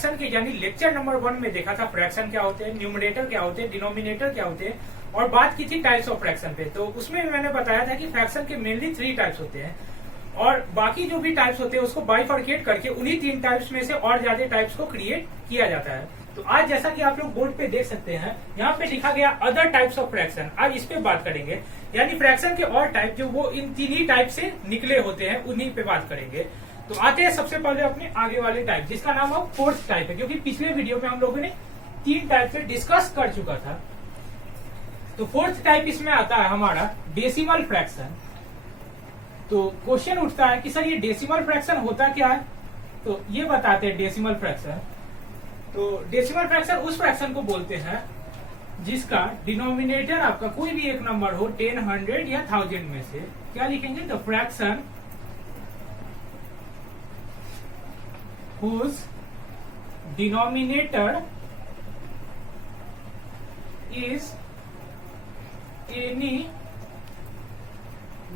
Fraction के यानी lecture number 1 में देखा था फ्रैक्शन क्या होते हैं, न्यूमरेटर क्या होते हैं, डिनोमिनेटर क्या होते हैं और बात की थी टाइप्स ऑफ फ्रैक्शन पे। तो उसमें भी मैंने बताया था कि फ्रैक्शन के मेनली 3 टाइप्स होते हैं और बाकी जो भी टाइप्स होते हैं उसको बाइफर्केट करके उन्हीं 3 टाइप्स में से और ज्यादा टाइप्स को क्रिएट किया जाता है। तो आज जैसा कि आप लोग बोर्ड पे देख सकते हैं यहाँ पे लिखा गया अदर टाइप्स ऑफ फ्रैक्शन। आज इस पे बात करेंगे, यानी फ्रैक्शन के और टाइप जो वो इन 3 ही टाइप से निकले होते हैं उन्हीं पे बात करेंगे। तो आते हैं सबसे पहले अपने आगे वाले टाइप जिसका नाम अब फोर्थ टाइप है, क्योंकि पिछले वीडियो में हम लोगों ने 3 टाइप से डिस्कस कर चुका था। तो फोर्थ टाइप इसमें आता है हमारा डेसिमल फ्रैक्शन। तो क्वेश्चन उठता है कि सर ये डेसिमल फ्रैक्शन होता क्या है, तो ये बताते हैं डेसिमल फ्रैक्शन। तो डेसिमल फ्रैक्शन उस फ्रैक्शन को बोलते हैं जिसका डिनोमिनेटर आपका कोई भी एक नंबर हो 10, 100 या 1000 में से। क्या लिखेंगे, the fraction whose denominator is any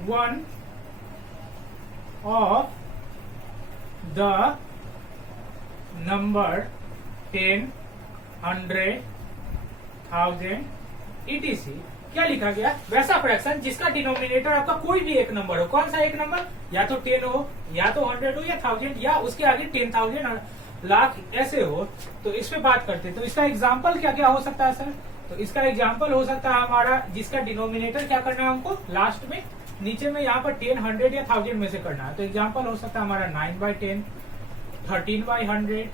one of the number 10, 100, 1000 etc। क्या लिखा गया, वैसा फ्रैक्शन जिसका डिनोमिनेटर आपका कोई भी एक नंबर हो। कौन सा एक नंबर, या तो 10 हो या तो 100 हो या 1000 या उसके आगे 10,000 लाख ऐसे हो। तो इस पे बात करते हैं। तो इसका एग्जाम्पल क्या क्या हो सकता है सर, तो इसका एग्जाम्पल हो सकता है हमारा जिसका डिनोमिनेटर क्या करना है हमको लास्ट में नीचे में यहाँ पर 10, 100 या 1000 में से करना है। तो एग्जाम्पल हो सकता है हमारा 9/10, 13/100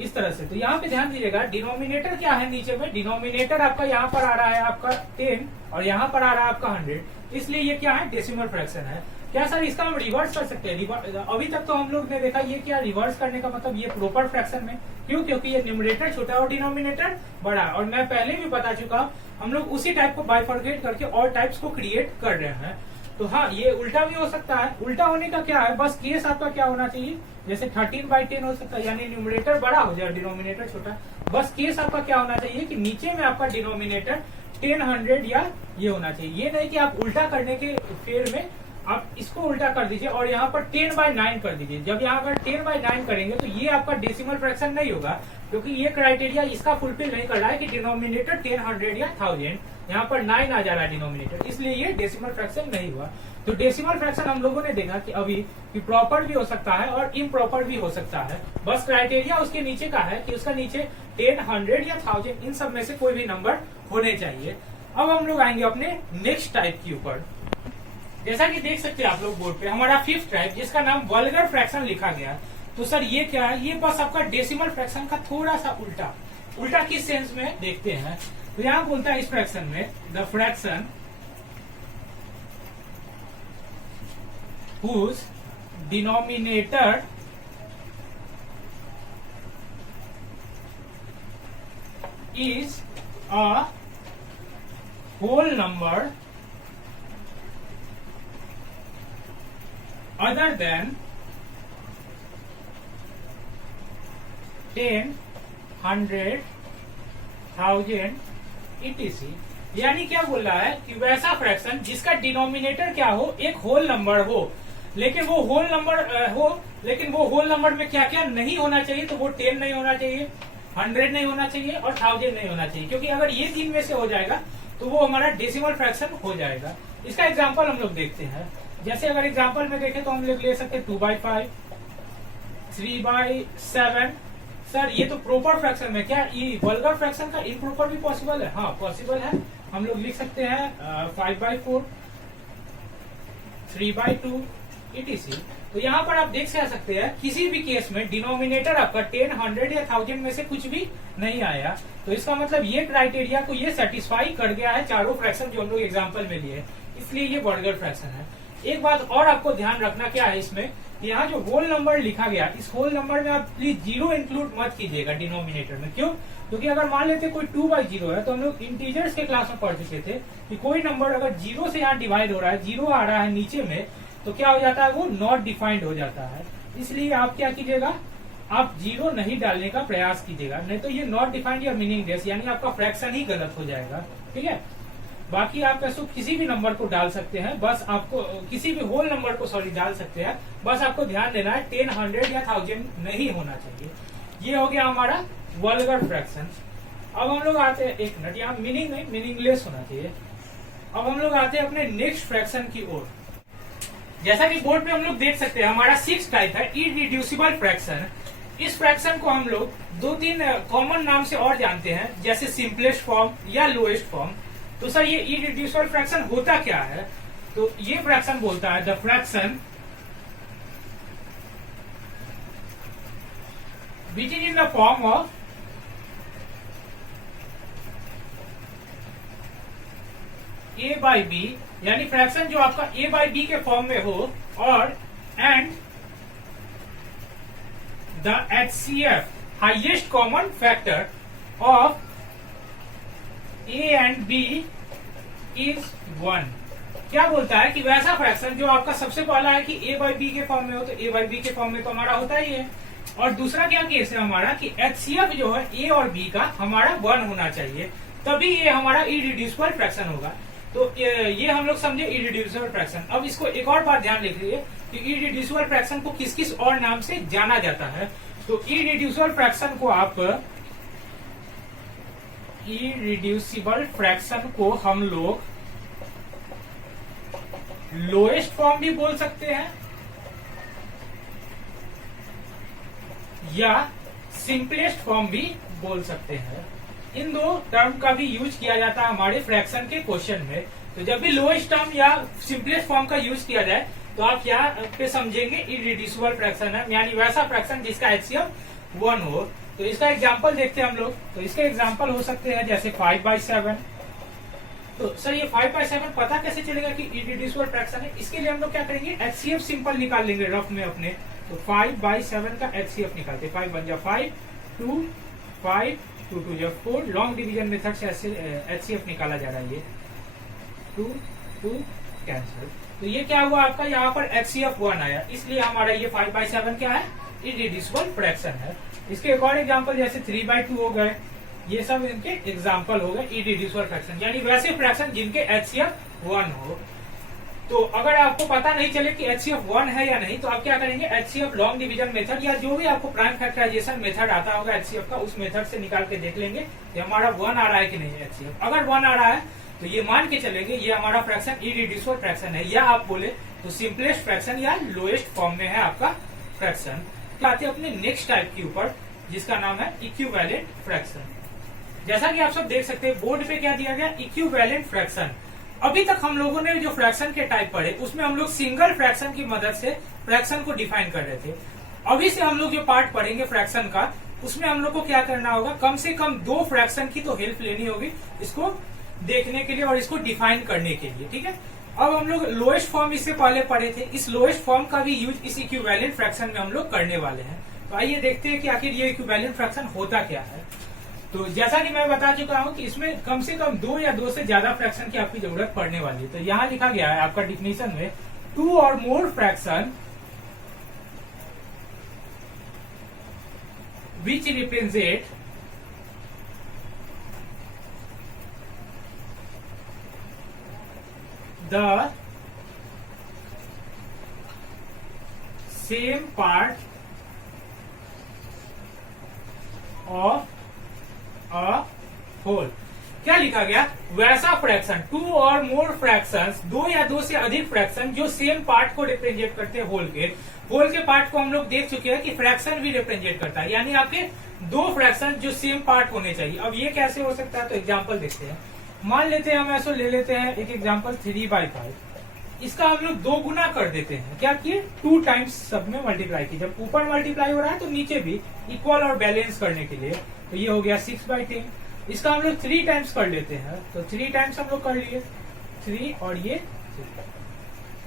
इस तरह से। तो यहाँ पे ध्यान दीजिएगा डिनोमिनेटर क्या है, नीचे में डिनोमिनेटर आपका यहाँ पर आ रहा है आपका 10 और यहाँ पर आ रहा है आपका 100, इसलिए ये क्या है, डेसिमल फ्रैक्शन है। क्या सर इसका हम रिवर्स कर सकते हैं? अभी तक तो हम लोग ने देखा ये क्या रिवर्स करने का मतलब ये प्रॉपर फ्रैक्शन में, क्यों, क्योंकि ये न्यूमरेटर छोटा और डिनोमिनेटर बड़ा। और मैं पहले भी बता चुका हम लोग उसी टाइप को बाइफर्केट करके और टाइप्स को क्रिएट कर रहे हैं। तो हाँ, ये उल्टा भी हो सकता है। उल्टा होने का क्या है, बस केस आपका क्या होना चाहिए, जैसे 13/10 हो सकता है, यानी न्यूमरेटर बड़ा हो जाए डिनोमिनेटर छोटा। बस केस आपका क्या होना चाहिए कि नीचे में आपका डिनोमिनेटर 10, 100 या ये होना चाहिए। ये नहीं कि आप उल्टा करने के फेर में आप इसको उल्टा कर दीजिए और यहाँ पर 10/9 कर दीजिए। जब यहाँ पर 10/9 करेंगे तो ये आपका डेसिमल फ्रैक्शन नहीं होगा, क्योंकि ये क्राइटेरिया इसका फुलफिल नहीं कर रहा है कि डिनोमिनेटर 10, 100 या 1000, यहाँ पर 9 आ जा रहा है डिनोमिनेटर, इसलिए ये डेसिमल फ्रैक्शन नहीं हुआ। तो डेसिमल फ्रैक्शन हम लोगों ने देखा कि अभी कि प्रॉपर भी हो सकता है और इम्प्रॉपर भी हो सकता है। बस क्राइटेरिया उसके नीचे का है कि उसका नीचे 10, 100 या 1000 इन सब में से कोई भी नंबर होने चाहिए। अब हम लोग आएंगे अपने नेक्स्ट टाइप के ऊपर। जैसा कि देख सकते हैं आप लोग बोर्ड पे हमारा 5th टाइप जिसका नाम वल्गर फ्रैक्शन लिखा गया। तो सर ये क्या है, ये बस आपका डेसिमल फ्रैक्शन का थोड़ा सा उल्टा। उल्टा किस सेंस में देखते हैं, तो यहाँ बोलता है इस फ्रैक्शन में the fraction whose denominator is a whole number other than 10, 100, 1000 etc। यानी क्या बोल रहा है कि वैसा फ्रैक्शन जिसका डिनोमिनेटर क्या हो, एक होल नंबर हो, लेकिन वो होल नंबर में क्या क्या नहीं होना चाहिए, तो वो 10 नहीं होना चाहिए, 100 नहीं होना चाहिए और 1000 नहीं होना चाहिए, क्योंकि अगर ये 3 में से हो जाएगा तो वो हमारा डेसिमल फ्रैक्शन हो जाएगा। इसका एग्जाम्पल हम लोग देखते हैं। जैसे अगर एग्जाम्पल में देखें तो हम लोग ले सकते हैं 2/5, 3/7। सर ये तो प्रॉपर फ्रैक्शन में, क्या ये वल्गर फ्रैक्शन का इम्प्रॉपर भी पॉसिबल है? हाँ पॉसिबल है। हम लोग लिख सकते हैं 5/4, 3/2 etc। तो यहाँ पर आप देख सकते हैं किसी भी केस में डिनोमिनेटर आपका 10, 100 या 1000 में से कुछ भी नहीं आया। तो इसका मतलब ये क्राइटेरिया को ये सेटिस्फाई कर गया है चारों फ्रैक्शन जो हम लोग एग्जाम्पल में लिए, इसलिए ये वल्गर फ्रैक्शन है। एक बात और आपको ध्यान रखना क्या है इसमें, यहाँ जो होल नंबर लिखा गया, इस होल नंबर में आप प्लीज 0 इंक्लूड मत कीजिएगा डिनोमिनेटर में। क्यों? क्योंकि अगर मान लेते कोई 2/0 है, तो हम लोग इंटीजर्स के क्लास में पढ़ चुके थे कि कोई नंबर अगर 0 से यहाँ डिवाइड हो रहा है, 0 आ रहा है नीचे में, तो क्या हो जाता है, वो नॉट डिफाइंड हो जाता है। इसलिए आप क्या कीजिएगा, आप 0 नहीं डालने का प्रयास कीजिएगा, नहीं तो ये नॉट डिफाइंड या मीनिंगलेस, यानी आपका फ्रैक्शन ही गलत हो जाएगा। ठीक है, बाकी आप ऐसे किसी भी नंबर को डाल सकते हैं, बस आपको किसी भी होल नंबर को डाल सकते हैं, बस आपको ध्यान देना है 10, 100 या 1000 नहीं होना चाहिए। ये हो गया हमारा वल्गर फ्रैक्शन। अब हम लोग आते हैं, एक मिनट, यहाँ मीनिंग नहीं, मीनिंगलेस होना चाहिए। अब हम लोग आते हैं अपने नेक्स्ट फ्रैक्शन की ओर। जैसा कि बोर्ड पे हम लोग देख सकते हैं हमारा 6 टाइप है इरिड्यूसिबल फ्रैक्शन। इस फ्रैक्शन को हम लोग 2-3 कॉमन नाम से और जानते हैं, जैसे सिंपलेस्ट फॉर्म या लोएस्ट फॉर्म। तो सर ये इरिड्यूसिबल फ्रैक्शन होता क्या है? तो ये फ्रैक्शन बोलता है the fraction which is in the form of a by b, यानी फ्रैक्शन जो आपका a बाई बी के फॉर्म में हो, और and the HCF highest common factor of a and b is 1। क्या बोलता है कि वैसा फ्रैक्शन जो आपका सबसे पहला है कि a बाई बी के फॉर्म में हो, तो a बाई बी के फॉर्म में तो हमारा होता ही है। और दूसरा क्या केस है हमारा कि HCF जो है a और b का हमारा 1 होना चाहिए, तभी ये हमारा इरिड्यूसिबल फ्रैक्शन होगा। तो ये हम लोग समझे इरिड्यूसिबल फ्रैक्शन। अब इसको एक और बात ध्यान रखिए कि इरिड्यूसिबल फ्रैक्शन को किस किस और नाम से जाना जाता है। तो इरिड्यूसिबल फ्रैक्शन को हम लोग लोएस्ट फॉर्म भी बोल सकते हैं या सिंपलेस्ट फॉर्म भी बोल सकते हैं। इन दो टर्म का भी यूज किया जाता है हमारे फ्रैक्शन के क्वेश्चन में। तो जब भी लोएस्ट टर्म या सिंपलेस्ट फॉर्म का यूज किया जाए तो आप यहाँ पे समझेंगे इरिड्यूसिबल फ्रैक्शन है, यानी वैसा फ्रैक्शन जिसका HCF 1 हो। तो इसका एग्जांपल देखते हैं हम लोग। तो इसके एग्जांपल हो सकते हैं जैसे 5/7। तो सर ये 5/7 पता कैसे चलेगा कि इरिड्यूसिबल फ्रैक्शन है? इसके लिए हम लोग क्या करेंगे, HCF सिंपल निकाल लेंगे रफ में अपने। तो 5/7 का HCF निकालते, 5 बन जा 5, 2, 5, 2 2 4। लॉन्ग डिवीजन मेथड से HCF निकाला जा रहा है। ये 2 2 कैंसिल। तो ये क्या हुआ आपका, यहाँ पर HCF 1 आया, इसलिए हमारा ये 5/7 क्या है, इरिड्यूसिबल फ्रैक्शन है। इसके एक और एग्जाम्पल जैसे 3/2 हो गए, ये सब इनके एग्जाम्पल हो गए इरिड्यूसिबल फ्रैक्शन, यानी वैसे फ्रैक्शन जिनके HCF 1 हो। तो अगर आपको पता नहीं चले कि HCF 1 है या नहीं, तो आप क्या करेंगे, HCF लॉन्ग डिवीजन मेथड या जो भी आपको प्राइम फैक्टराइजेशन मेथड आता होगा HCF का, उस मेथड से निकाल के देख लेंगे कि हमारा 1 आ रहा है कि नहीं HCF। अगर 1 आ रहा है तो ये मान के चलेंगे ये हमारा फ्रैक्शन इरिड्यूसिबल फ्रैक्शन है, या आप बोले तो सिंपलेस्ट फ्रैक्शन या लोएस्ट फॉर्म में है आपका फ्रैक्शन। आते हैं अपने नेक्स्ट टाइप के ऊपर, जिसका नाम है इक्विवेलेंट फ्रैक्शन। जैसा कि आप सब देख सकते हैं बोर्ड पे क्या दिया गया, इक्विवेलेंट फ्रैक्शन। अभी तक हम लोगों ने जो फ्रैक्शन के टाइप पढ़े उसमें हम लोग सिंगल फ्रैक्शन की मदद से फ्रैक्शन को डिफाइन कर रहे थे। अभी से हम लोग जो पार्ट पढ़ेंगे फ्रैक्शन का, उसमें हम लोग को क्या करना होगा, कम से कम 2 फ्रैक्शन की तो हेल्प लेनी होगी इसको देखने के लिए और इसको डिफाइन करने के लिए, ठीक है। अब हम लोग लोएस्ट फॉर्म इससे पहले पढ़े थे, इस लोएस्ट फॉर्म का भी यूज इस इक्विवेलेंट फ्रैक्शन में हम लोग करने वाले हैं। तो आइए देखते हैं कि आखिर ये इक्विवेलेंट फ्रैक्शन होता क्या है। तो जैसा कि मैं बता चुका हूं कि इसमें कम से कम 2 या 2 से ज्यादा फ्रैक्शन की आपकी जरूरत पड़ने वाली है। तो यहाँ लिखा गया है आपका डिफिनेशन में, 2 or more fraction which represent the same part of a whole. क्या लिखा गया, वैसा फ्रैक्शन 2 और मोर फ्रैक्शंस, 2 या 2 से अधिक फ्रैक्शन जो सेम पार्ट को रिप्रेजेंट करते हैं होल के पार्ट को हम लोग देख चुके हैं कि फ्रैक्शन भी रिप्रेजेंट करता है, यानी आपके 2 फ्रैक्शन जो सेम पार्ट होने चाहिए। अब ये कैसे हो सकता है, तो एग्जांपल देखते हैं। मान लेते हैं, हम ऐसा ले लेते हैं एक एग्जांपल 3/5, इसका हम लोग 2 गुना कर देते हैं। क्या किए, 2 टाइम्स सब में मल्टीप्लाई की, जब ऊपर मल्टीप्लाई हो रहा है तो नीचे भी इक्वल और बैलेंस करने के लिए। तो ये हो गया 6/10। इसका हम लोग 3 टाइम्स कर लेते हैं, तो 3 टाइम्स हम लोग कर लिए 3 और ये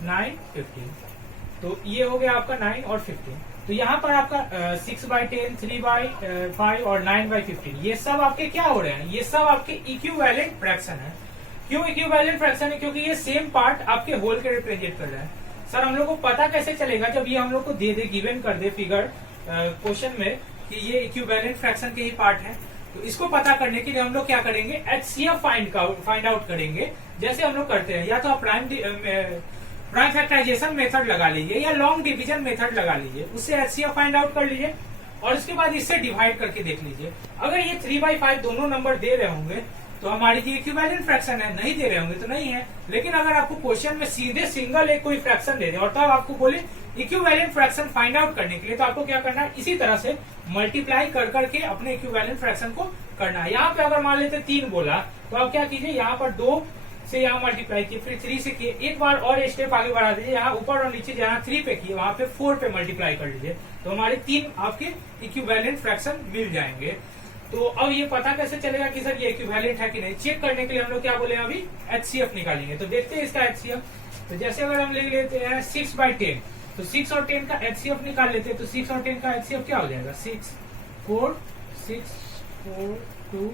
9 15। तो ये हो गया आपका 9 और 15। तो यहाँ पर आपका 6/10, 3/5 और 9/15 ये सब आपके क्या हो रहे हैं, ये सब आपके इक्विवेलेंट फ्रैक्शन है। क्यों इक्विवेलेंट फ्रैक्शन है, क्योंकि ये सेम पार्ट आपके होल के रिप्रेजेंट कर रहे हैं। सर हम लोग को पता कैसे चलेगा, जब ये हम लोग को दे दे, गिवन कर दे फिगर क्वेश्चन में कि ये इक्विवेलेंट फ्रैक्शन के ही पार्ट है। तो इसको पता करने के लिए हम लोग क्या करेंगे, HCF फाइंड आउट करेंगे, जैसे हम लोग करते हैं। या तो आप प्राइम फैक्टराइजेशन मेथड लगा लीजिए या लॉन्ग डिवीजन मेथड लगा लीजिए, उससे HCF फाइंड आउट कर लीजिए। और उसके बाद इससे डिवाइड करके देख लीजिए। अगर ये 3/5 दोनों नंबर दे रहे होंगे तो हमारी जो इक्विवेलेंट फ्रैक्शन है, नहीं दे रहे होंगे तो नहीं है। लेकिन अगर आपको क्वेश्चन में सीधे सिंगल एक कोई फ्रैक्शन दे दे और तब आपको बोले इक्विवेलेंट फ्रैक्शन फाइंड आउट करने के लिए, तो आपको क्या करना है, इसी तरह से मल्टीप्लाई कर करके अपने इक्विवेलेंट फ्रैक्शन को करना है। यहाँ पे अगर मान लेते 3 बोला तो आप क्या कीजिए, यहाँ पर 2 से यहाँ मल्टीप्लाई किए, फिर 3 से किए, एक बार और स्टेप आगे बढ़ा दीजिए, यहाँ ऊपर और नीचे जहाँ 3 पे किए वहां पे 4 पे मल्टीप्लाई कर लीजिए, तो हमारे 3 आपके इक्विवेलेंट फ्रैक्शन मिल जाएंगे। तो अब ये पता कैसे चलेगा कि सर ये इक्विवेलेंट है कि नहीं, चेक करने के लिए हम लोग क्या बोले, अभी HCF निकालेंगे। तो देखते हैं इसका HCF। तो जैसे अगर हम ले लेते हैं 6/10, तो 6 और 10 का HCF निकाल लेते हैं। तो 6 और 10 का HCF क्या हो जाएगा, 6 4 6 4 2।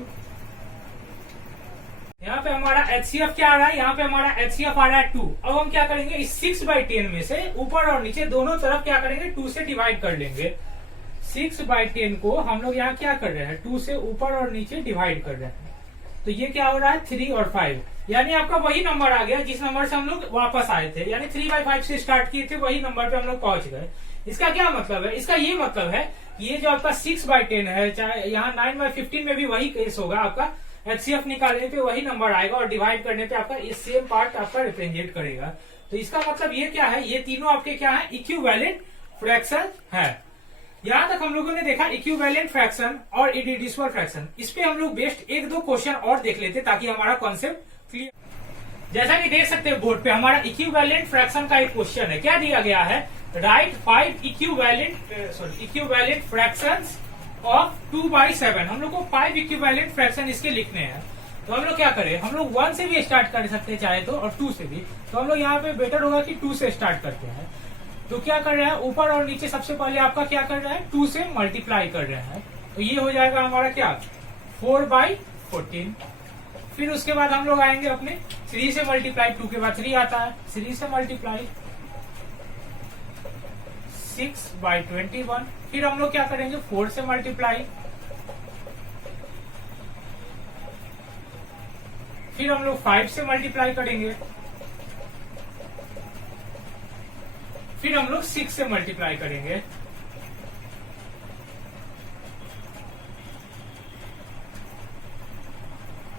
यहाँ पे हमारा HCF क्या आ रहा है, यहाँ पे हमारा HCF आ रहा है 2। अब हम क्या करेंगे, इस 6/10 में से ऊपर और नीचे दोनों तरफ क्या करेंगे, 2 से डिवाइड कर लेंगे। 6/10 को हम लोग यहाँ क्या कर रहे हैं, 2 से ऊपर और नीचे डिवाइड कर रहे हैं। तो ये क्या हो रहा है, 3 और 5, यानी आपका वही नंबर आ गया जिस नंबर से हम लोग वापस आए थे, यानी 3/5 से स्टार्ट किए थे, वही नंबर पे हम लोग पहुंच गए। इसका क्या मतलब है, इसका ये मतलब है ये जो आपका 6/10 है, चाहे यहाँ 9/15 में भी वही केस होगा, आपका HCF निकालने पे वही नंबर आएगा और डिवाइड करने पे आपका ये सेम पार्ट आपका रिप्रेजेंट करेगा। तो इसका मतलब ये क्या है, ये तीनों आपके क्या है, इक्विवेलेंट फ्रैक्शन है। यहाँ तक हम लोगों ने देखा इक्विवेलेंट फ्रैक्शन और इररेड्यूसिबल फ्रैक्शन। इस पे हम लोग बेस्ट 1-2 क्वेश्चन और देख लेते ताकि हमारा कॉन्सेप्ट क्लियर। जैसा कि देख सकते हैं बोर्ड पे हमारा इक्विवेलेंट फ्रैक्शन का एक क्वेश्चन है, क्या दिया गया है, राइट 5 इक्विवेलेंट फ्रैक्शंस ऑफ 2/7। हम लोग को 5 इक्विवेलेंट फ्रैक्शन इसके लिखने हैं। तो हम लोग क्या करें, हम लोग 1 से भी स्टार्ट कर सकते हैं चाहे तो, और 2 से भी। तो हम लोग यहाँ पे बेटर होगा कि 2 से स्टार्ट करते हैं। तो क्या कर रहे हैं, ऊपर और नीचे सबसे पहले आपका क्या कर रहे हैं, 2 से मल्टीप्लाई कर रहे हैं। तो ये हो जाएगा हमारा क्या, 4/14। फिर उसके बाद हम लोग आएंगे अपने 3 से मल्टीप्लाई, 2 के बाद 3 आता है, 3 से मल्टीप्लाई 6/21। फिर हम लोग क्या करेंगे, 4 से मल्टीप्लाई, फिर हम लोग 5 से मल्टीप्लाई करेंगे, फिर हम लोग 6 से मल्टीप्लाई करेंगे,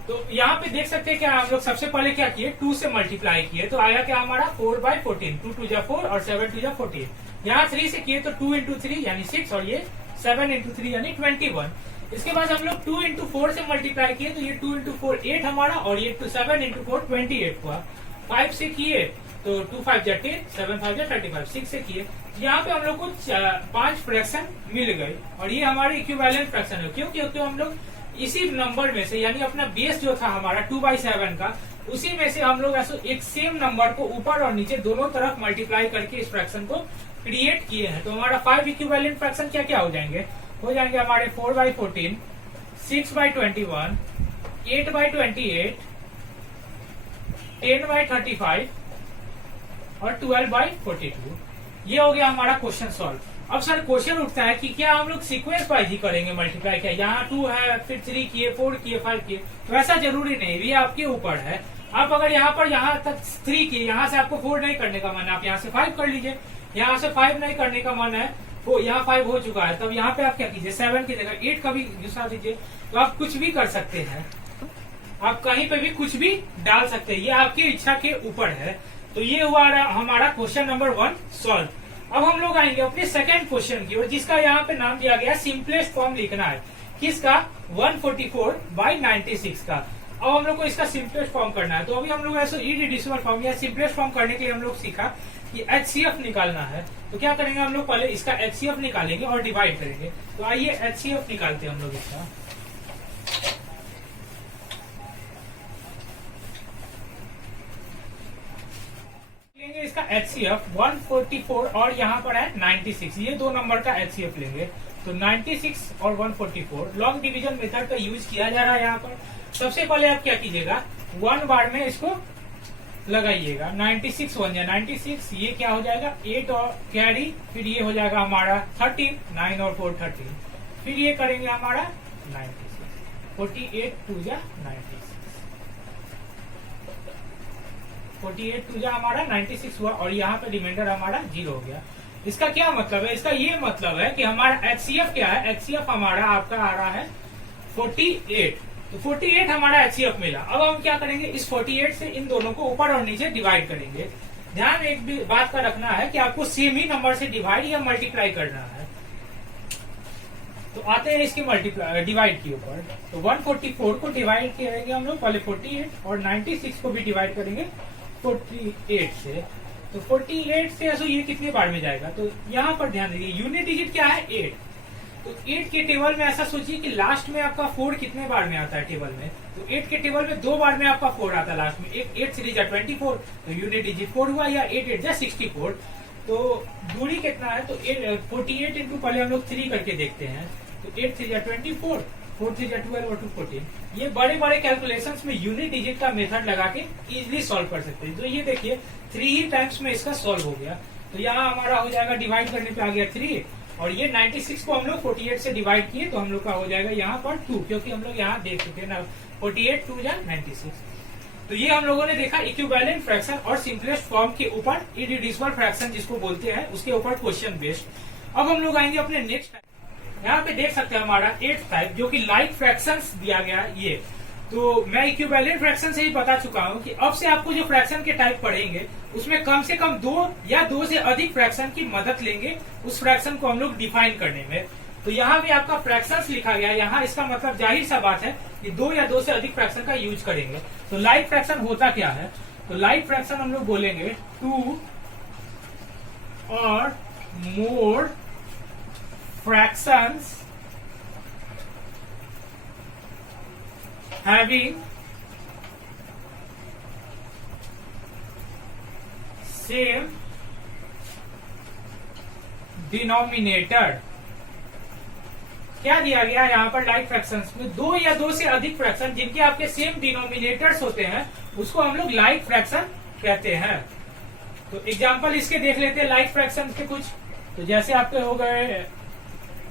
तो यहाँ पे देख सकते हैं क्या हम लोग सबसे पहले क्या किए, 2 से मल्टीप्लाई किए, तो आया क्या हमारा 4/14, 2 2 4 और 7 2 14। यहाँ 3 से किए तो 2 into 3 यानी 6 और ये 7 into 3 यानी 21। इसके बाद हम लोग 2 into 4 से मल्टीप्लाई किए, तो ये 2 into 4 8 हमारा, और ये 7 into 4 28 हुआ। 5 से किए तो 2 5 10, 7 5 35। 6 से किए, यहाँ पे हम लोग को 5 फ्रैक्शन मिल गए, और ये हमारे इक्विवेलेंट फ्रैक्शन है। क्यों, क्योंकि हम लोग इसी नंबर में से, यानी अपना बेस जो था हमारा 2/7 का, उसी में से हम लोग ऐसे एक सेम नंबर को ऊपर और नीचे दोनों तरफ मल्टीप्लाई करके इस फ्रैक्शन को क्रिएट किए हैं। तो हमारा 5 इक्विवेलेंट फ्रैक्शन क्या क्या हो जाएंगे, हमारे 4/14, 6/21, 8/28, 10/35 और 12/42। ये हो गया हमारा क्वेश्चन सॉल्व। अब सर क्वेश्चन उठता है कि क्या हम लोग सीक्वेंस वाइज ही करेंगे मल्टीप्लाई, क्या यहाँ 2 है, फिर 3 किए, 4 किए, 5 किए, तो ऐसा जरूरी नहीं, ये आपके ऊपर है। आप अगर यहाँ तक 3 किए, यहाँ से आपको 4 नहीं करने का मन है, आप यहाँ से 5 कर लीजिए। यहाँ से 5 नहीं करने का मन है, वो यहाँ 5 हो चुका है, तब यहाँ पे आप क्या कीजिए, 7 की जगह 8 का भी घुसा दीजिए। तो आप कुछ भी कर सकते हैं, आप कहीं पे भी कुछ भी डाल सकते हैं, ये आपकी इच्छा के ऊपर है। तो ये हुआ हमारा क्वेश्चन नंबर 1 सॉल्व। अब हम लोग आएंगे अपने सेकंड क्वेश्चन की ओर, जिसका यहाँ पे नाम दिया गया सिंपलेस्ट फॉर्म लिखना है। किसका, 144/96 का। अब हम लोग को इसका सिंपलेस्ट फॉर्म करना है। तो अभी हम लोग ऐसे इररेड्यूसिबल फॉर्म या सिंपलेस्ट फॉर्म करने के लिए हम लोग सीखा कि HCF निकालना है। तो क्या करेंगे हम लोग, पहले इसका HCF निकालेंगे और डिवाइड करेंगे। तो आइए HCF निकालते हैं हम लोग इसका। इसका HCF 144 और यहाँ पर है 96, ये 2 नंबर का HCF लेंगे। तो 96 और 144 लॉन्ग डिवीजन मेथड का यूज किया जा रहा है। यहाँ पर सबसे पहले आप क्या कीजिएगा, 1 बार में इसको लगाइएगा, 96 1 या 96, ये क्या हो जाएगा 8 और कैरी, फिर ये हो जाएगा हमारा 13, 9 और 4 13, फिर ये करेंगे हमारा 96, 48 2 जा 96, 48 2 जा हमारा 96 हुआ, और यहाँ पे रिमाइंडर हमारा 0 हो गया। इसका क्या मतलब है? इसका ये मतलब है कि हमारा एचसीएफ क्या है? एचसीएफ हमारा आपका आ रहा है 48। तो 48 हमारा एचसीएफ मिला। अब हम क्या करेंगे, इस 48 से इन दोनों को ऊपर और नीचे डिवाइड करेंगे। ध्यान एक भी बात का रखना है कि आपको सेम ही नंबर से डिवाइड या मल्टीप्लाई करना है। तो आते हैं इसके मल्टीप्लाई डिवाइड के ऊपर। तो 144 को डिवाइड करेंगे हम लोग पहले 48 और 96 को भी डिवाइड करेंगे 48 से। तो 48 से ऐसा ये कितने बार में जाएगा? तो यहाँ पर ध्यान दीजिए, यूनिट डिजिट क्या है? 8। तो 8 के टेबल में ऐसा सोचिए कि लास्ट में आपका 4 कितने बार में आता है टेबल में? तो 8 के टेबल में 2 बार में आपका 4 आता है लास्ट में। 8 3 जा 24, तो यूनिट डिजिट 4 हुआ, या 8 8 जा 64। तो दूरी कितना है? तो 48 इंटू पहले हम लोग 3 करके देखते हैं। तो 8 3 जा 24, 4 3 जा 12 और 2 14। ये बड़े बड़े कैलकुलेशंस में यूनिट डिजिट का मेथड लगा के इजिली सॉल्व कर सकते हैं। तो ये देखिए 3 ही टाइम्स में इसका सॉल्व हो गया। तो यहाँ हमारा हो जाएगा, डिवाइड करने पे आ गया 3, और ये 96 को हम लोग 48 से डिवाइड किए तो हम लोग का हो जाएगा यहाँ पर 2, क्योंकि हम लोग यहाँ देख चुके हैं ना 48 2 जा 96। तो ये हम लोगों ने देखा इक्विवेलेंट फ्रैक्शन और सिंपलेस्ट फॉर्म के ऊपर इररिड्यूसिबल फ्रैक्शन जिसको बोलते हैं, उसके ऊपर क्वेश्चन बेस्ड। अब हम लोग आएंगे अपने नेक्स्ट। यहाँ पे देख सकते हैं हमारा 8th टाइप जो कि लाइक फ्रैक्शंस दिया गया है। ये तो मैं इक्विवेलेंट फ्रैक्शन से ही बता चुका हूँ कि अब से आपको जो फ्रैक्शन के टाइप पढ़ेंगे उसमें कम से कम 2 या 2 से अधिक फ्रैक्शन की मदद लेंगे उस फ्रैक्शन को हम लोग डिफाइन करने में। तो यहाँ भी आपका फ्रैक्शंस लिखा गया है, यहाँ इसका मतलब जाहिर सा बात है कि 2 या 2 से अधिक फ्रैक्शन का यूज करेंगे। तो लाइक फ्रैक्शन होता क्या है? तो लाइक फ्रैक्शन हम लोग बोलेंगे 2 or more fractions having same denominator। क्या दिया गया यहाँ पर? लाइक फ्रैक्शंस में 2 या 2 से अधिक फ्रैक्शन जिनके आपके सेम डिनोमिनेटर्स होते हैं उसको हम लोग लाइक फ्रैक्शन कहते हैं। तो एग्जांपल इसके देख लेते हैं लाइक फ्रैक्शन के कुछ। तो जैसे आपके हो गए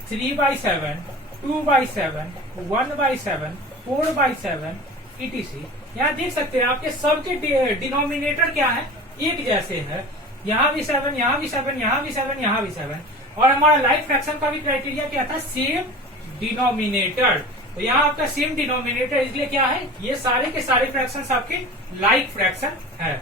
3/7, 2/7, 1/7, 4/7 etc। यहाँ देख सकते हैं आपके सबके डिनोमिनेटर क्या है? एक जैसे है। यहाँ भी 7, यहाँ भी 7, यहाँ भी 7, यहाँ भी 7। और हमारा लाइक फ्रैक्शन का भी क्राइटेरिया क्या था? Same denominator. तो यहाँ आपका सेम डिनोमिनेटर, इसलिए क्या है? ये सारे के सारे फ्रैक्शंस आपके लाइक फ्रैक्शन है।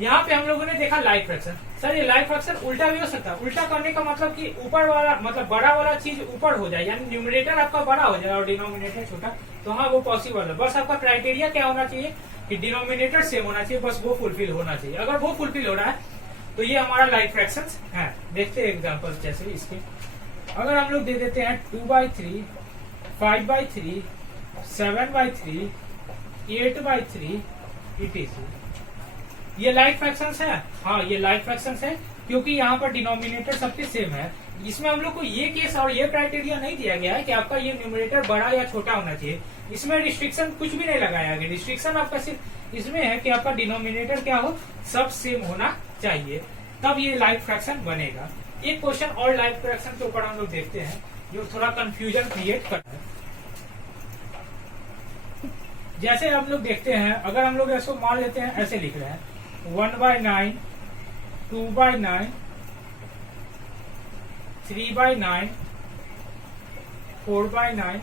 यहाँ पे हम लोगों ने देखा लाइक फ्रैक्शन। सर ये लाइक फ्रैक्शन उल्टा भी हो सकता है। उल्टा करने का मतलब कि ऊपर वाला मतलब बड़ा वाला चीज ऊपर हो जाए, यानी न्यूमरेटर आपका बड़ा हो जाए और डिनोमिनेटर छोटा। तो हाँ वो पॉसिबल है। बस आपका क्राइटेरिया क्या होना चाहिए कि डिनोमिनेटर सेम होना चाहिए, बस वो फुलफिल होना चाहिए। अगर वो फुलफिल हो रहा है तो ये हमारा लाइक फ्रैक्शन है। देखते हैं एग्जाम्पल जैसे इसके। अगर हम लोग दे देते हैं 2/3, 5/3, 7/3, 8/3 etc। ये लाइक फ्रैक्शंस है। हाँ ये लाइक फ्रैक्शंस है क्योंकि यहाँ पर डिनोमिनेटर सबके सेम है। इसमें हम लोग को ये केस और ये क्राइटेरिया नहीं दिया गया है कि आपका ये न्यूमरेटर बड़ा या छोटा होना चाहिए। इसमें रिस्ट्रिक्शन कुछ भी नहीं लगाया गया। रिस्ट्रिक्शन आपका सिर्फ इसमें है कि आपका डिनोमिनेटर क्या हो? सब सेम होना चाहिए, तब ये लाइक फ्रैक्शन बनेगा। एक क्वेश्चन और लाइक फ्रैक्शन के ऊपर हम लोग देखते हैं जो थोड़ा कंफ्यूजन क्रिएट करता है। जैसे हम लोग देखते हैं, अगर हम लोग ऐसे मान लेते हैं, ऐसे लिख रहे हैं 1/9, 2/9, 3/9, 4/9।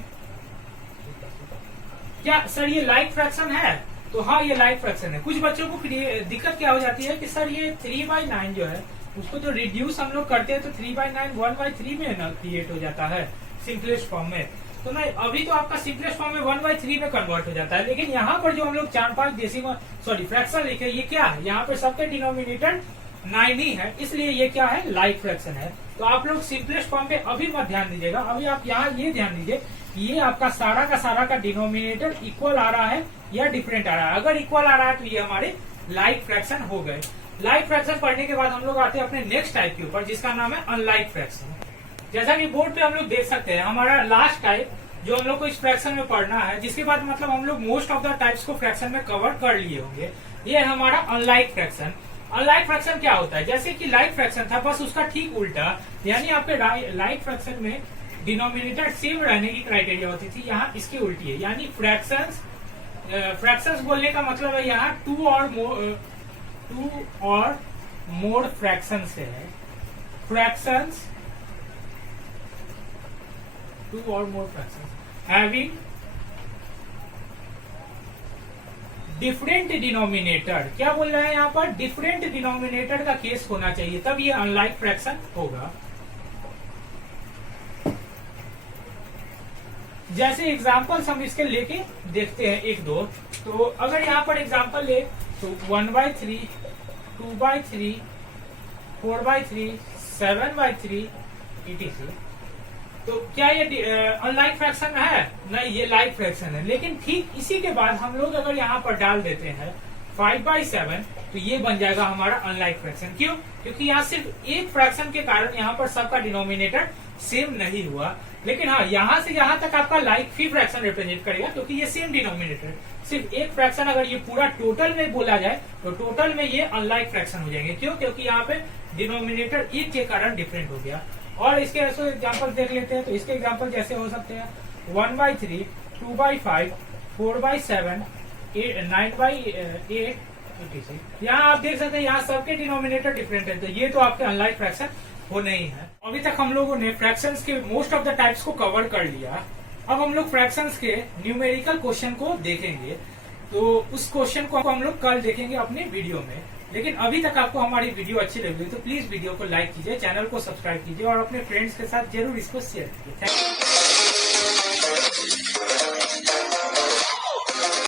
क्या सर ये लाइक फ्रैक्शन है? तो हाँ ये लाइक फ्रैक्शन है। कुछ बच्चों को दिक्कत क्या हो जाती है कि सर ये 3/9 जो है उसको जो रिड्यूस हम लोग करते हैं तो 3/9 1/3 में ना क्रिएट हो जाता है सिंपलेस्ट फॉर्म में। तो नहीं, अभी तो आपका सिंपलेस्ट फॉर्म में 1/3 में कन्वर्ट हो जाता है। लेकिन यहाँ पर जो हम लोग 4-5 डेसिमल फ्रैक्शन लिखे, ये क्या है? यहाँ पर सबके डिनोमिनेटर 9 ही है, इसलिए ये क्या है? लाइक फ्रैक्शन है। तो आप लोग सिंपलेस्ट फॉर्म पे अभी मत ध्यान दीजिएगा। अभी आप यहाँ ये ध्यान दीजिए ये आपका सारा का डिनोमिनेटर इक्वल आ रहा है या डिफरेंट आ रहा है। अगर इक्वल आ रहा है तो ये हमारे लाइक फ्रैक्शन हो गए। लाइक फ्रैक्शन पढ़ने के बाद हम लोग आते हैं अपने नेक्स्ट टाइप के ऊपर जिसका नाम है अनलाइक फ्रैक्शन। जैसा कि बोर्ड पे हम लोग देख सकते हैं हमारा लास्ट टाइप जो हम लोग को इस फ्रैक्शन में पढ़ना है, जिसके बाद मतलब हम लोग मोस्ट ऑफ द टाइप्स को फ्रैक्शन में कवर कर लिए होंगे। ये है हमारा अनलाइक फ्रैक्शन। अनलाइक फ्रैक्शन क्या होता है? जैसे कि लाइक फ्रैक्शन था बस उसका ठीक उल्टा, यानी आपके लाइक फ्रैक्शन में डिनोमिनेटर सेम रहने की क्राइटेरिया होती थी, यहाँ इसकी उल्टी है। यानी फ्रैक्शंस बोलने का मतलब है यहाँ 2 और मोर फ्रैक्शन से है। fractions, two or more fractions having different denominator. क्या बोल रहा है यहाँ पर? डिफरेंट डिनोमिनेटर का केस होना चाहिए, तब ये अनलाइक फ्रैक्शन होगा। जैसे एग्जांपल्स हम इसके लेके देखते हैं एक दो। तो अगर यहाँ पर एग्जांपल ले तो 1/3, 2/3, 4/3, 7/3 etc। तो क्या ये अनलाइक फ्रैक्शन है? नहीं, ये लाइक फ्रैक्शन है। लेकिन ठीक इसी के बाद हम लोग अगर यहाँ पर डाल देते हैं 5/7, तो ये बन जाएगा हमारा अनलाइक फ्रैक्शन। क्यों? क्योंकि यहाँ सिर्फ एक फ्रैक्शन के कारण यहाँ पर सबका डिनोमिनेटर सेम नहीं हुआ। लेकिन हाँ, यहाँ से यहाँ तक आपका लाइक फी फ्रैक्शन रिप्रेजेंट करेगा, क्योंकि ये सेम डिनोमिनेटर। सिर्फ एक फ्रैक्शन अगर ये पूरा टोटल में बोला जाए तो टोटल में ये अनलाइक फ्रैक्शन हो जाएंगे। क्यों? क्योंकि यहाँ पे डिनोमिनेटर एक के कारण डिफरेंट हो गया। और इसके ऐसे एग्जाम्पल देख लेते हैं। तो इसके एग्जाम्पल जैसे हो सकते हैं 1/3, 2/5, 4/7, 9/8 etc। यहाँ आप देख सकते हैं यहाँ सबके डिनोमिनेटर डिफरेंट है, तो ये तो आपके अनलाइक फ्रैक्शन होने ही है। अभी तक हम लोगों ने फ्रैक्शंस के मोस्ट ऑफ द टाइप्स को कवर कर लिया। अब हम लोग फ्रैक्शंस के न्यूमेरिकल क्वेश्चन को देखेंगे। तो उस क्वेश्चन को हम लोग कल देखेंगे अपने वीडियो में। लेकिन अभी तक आपको हमारी वीडियो अच्छी लगी तो प्लीज वीडियो को लाइक कीजिए, चैनल को सब्सक्राइब कीजिए और अपने फ्रेंड्स के साथ जरूर इसको शेयर कीजिए। Thank you.